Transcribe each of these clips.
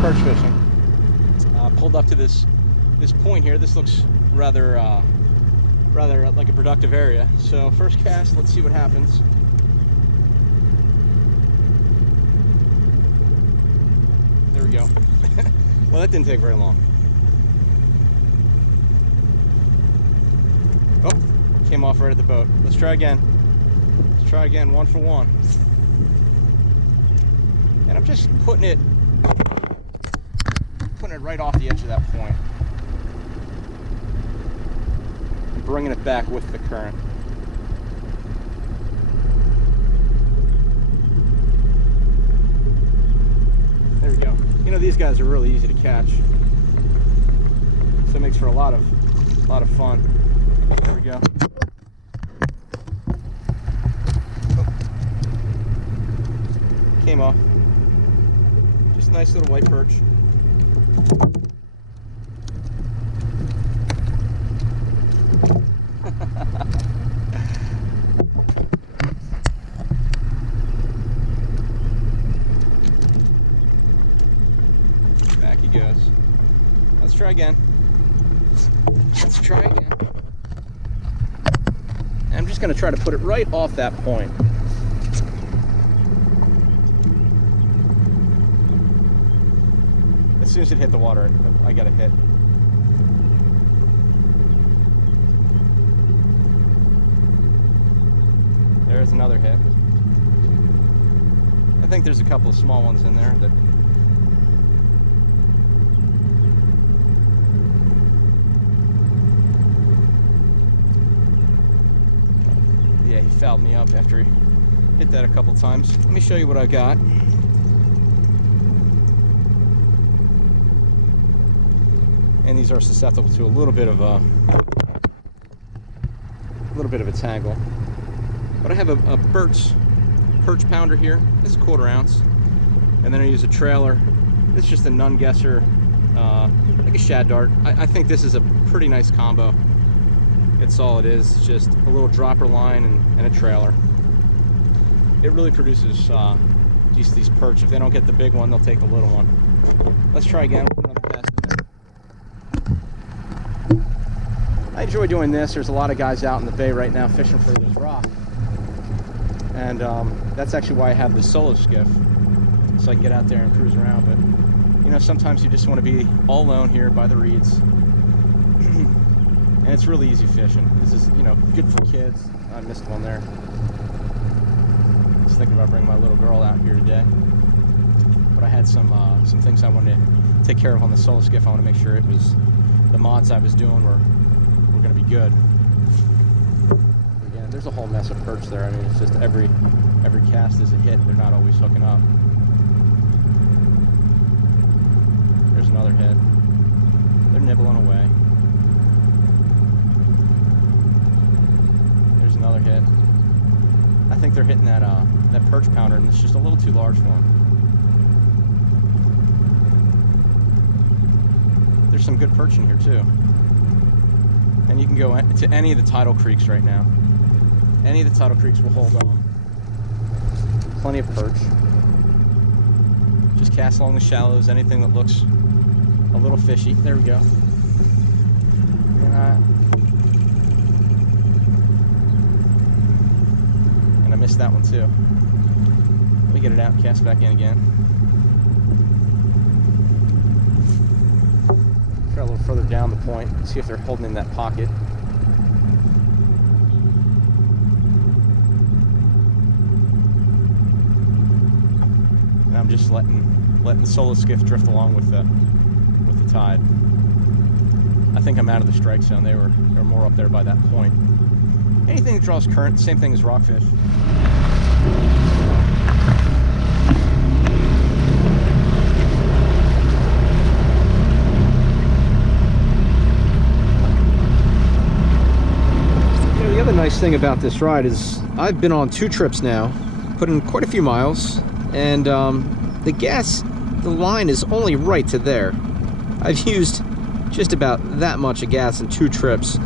Perch fishing. Pulled up to this point here. This looks rather like a productive area. So first cast, let's see what happens. There we go. Well, that didn't take very long. Oh, came off right at the boat. Let's try again. Let's try again, 1 for 1. And I'm just putting it right off the edge of that point. And bringing it back with the current. There we go. You know, these guys are really easy to catch. So it makes for a lot of fun. There we go. Oh. Came off. Just a nice little white perch. Back he goes. Let's try again. Let's try again. And I'm just going to try to put it right off that point. As soon as it hit the water, I got a hit. There's another hit. I think there's a couple of small ones in there that yeah, he fouled me up after he hit that a couple times. Let me show you what I got. And these are susceptible to a little bit of a tangle. But I have a perch pounder here. This is 1/4 ounce. And then I use a trailer. It's just a nun guesser, like a shad dart. I think this is a pretty nice combo. It's all it is. It's just a little dropper line and a trailer. It really produces these perch. If they don't get the big one, they'll take the little one. Let's try again. Put another cast in there. I enjoy doing this. There's a lot of guys out in the bay right now fishing for this rock. And that's actually why I have the solo skiff, so I can get out there and cruise around. But you know, sometimes you just want to be all alone here by the reeds. And it's really easy fishing. This is, you know, good for kids. I missed one there. I was thinking about bringing my little girl out here today. But I had some things I wanted to take care of on the solo skiff. I want to make sure the mods I was doing were going to be good. Again, there's a whole mess of perch there. I mean, it's just every cast is a hit. They're not always hooking up. There's another hit. They're nibbling away. There's another hit. I think they're hitting that perch pounder, and it's just a little too large for them. There's some good perch in here too. And you can go to any of the tidal creeks right now. Any of the tidal creeks will hold plenty of perch. Just cast along the shallows, anything that looks a little fishy. There we go. And I missed that one too. Let me get it out, cast back in again. Try a little further down the point, see if they're holding in that pocket. And I'm just letting the solo skiff drift along with the tide. I think I'm out of the strike zone. They were more up there by that point. Anything that draws current, same thing as rockfish. nice thing about this ride is I've been on 2 trips now, put in quite a few miles, and the line is only right to there. I've used just about that much of gas in 2 trips,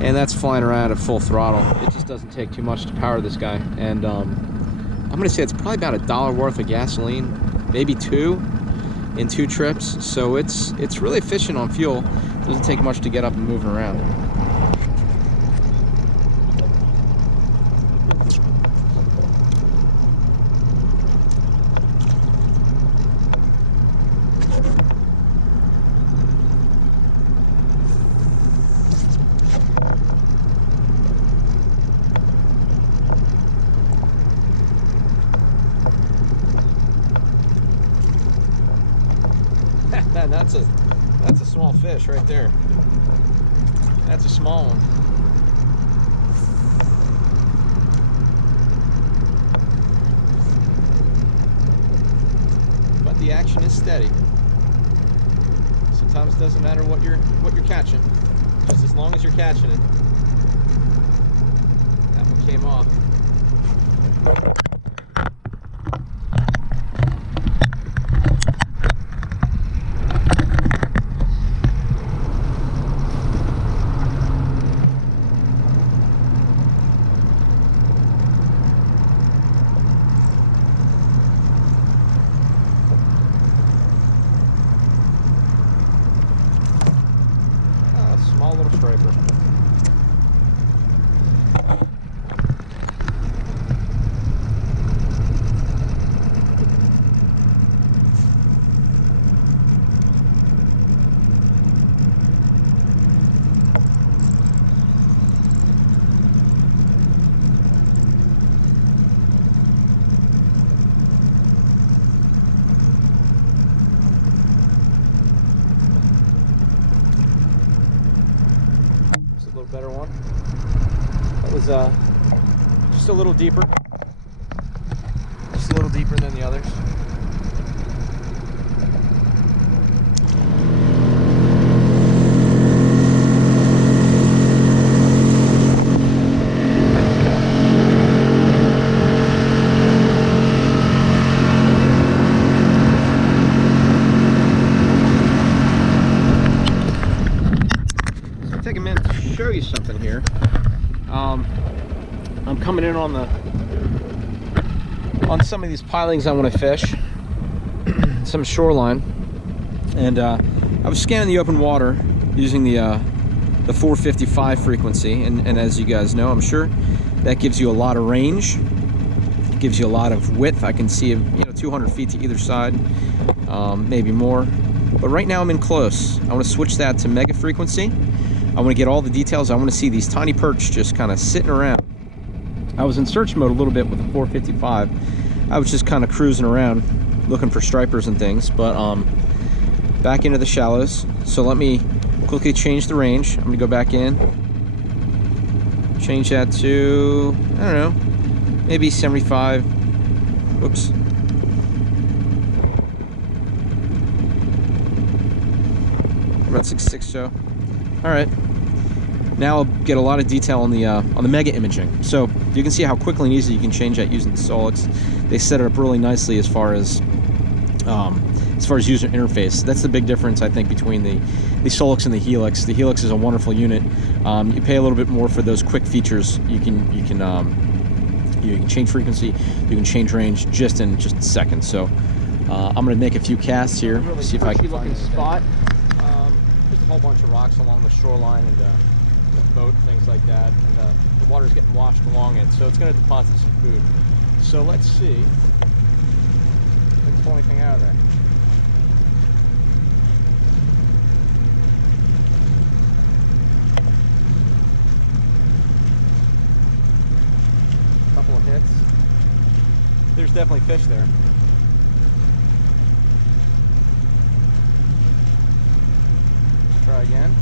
and that's flying around at full throttle. It just doesn't take too much to power this guy, and I'm gonna say it's probably about $1 worth of gasoline, maybe 2 in 2 trips. So it's really efficient on fuel. Doesn't take much to get up and moving around. That's a small fish right there. That's a small one. But the action is steady. Sometimes it doesn't matter what you're catching, just as long as you're catching it. That one came off. Small little striper. Better one. That was just a little deeper. Just a little deeper than the others. Take a minute to show you something here. I'm coming in on some of these pilings I want to fish, some shoreline, and I was scanning the open water using the 455 frequency, and as you guys know, I'm sure, that gives you a lot of range. It gives you a lot of width. I can see 200 feet to either side, maybe more. But right now I'm in close. I want to switch that to mega frequency. I want to get all the details. I want to see these tiny perch just kind of sitting around. I was in search mode a little bit with the 455. I was just kind of cruising around looking for stripers and things, but back into the shallows. So let me quickly change the range. I'm going to go back in, change that to, I don't know, maybe 75. Whoops. About 66 so. All right, now I'll get a lot of detail on the mega imaging. So you can see how quickly and easy you can change that using the Solix. They set it up really nicely as far as user interface. That's the big difference, I think, between the Solix and the Helix. The Helix is a wonderful unit. You pay a little bit more for those quick features. You can change frequency, you can change range just in seconds. So I'm going to make a few casts here, really see if I can find a spot. Just a whole bunch of rocks along the shoreline and the boat, things like that, and the water's getting washed along it, so it's going to deposit some food. So let's see if we can pull anything out of there. A couple of hits. There's definitely fish there. Try again.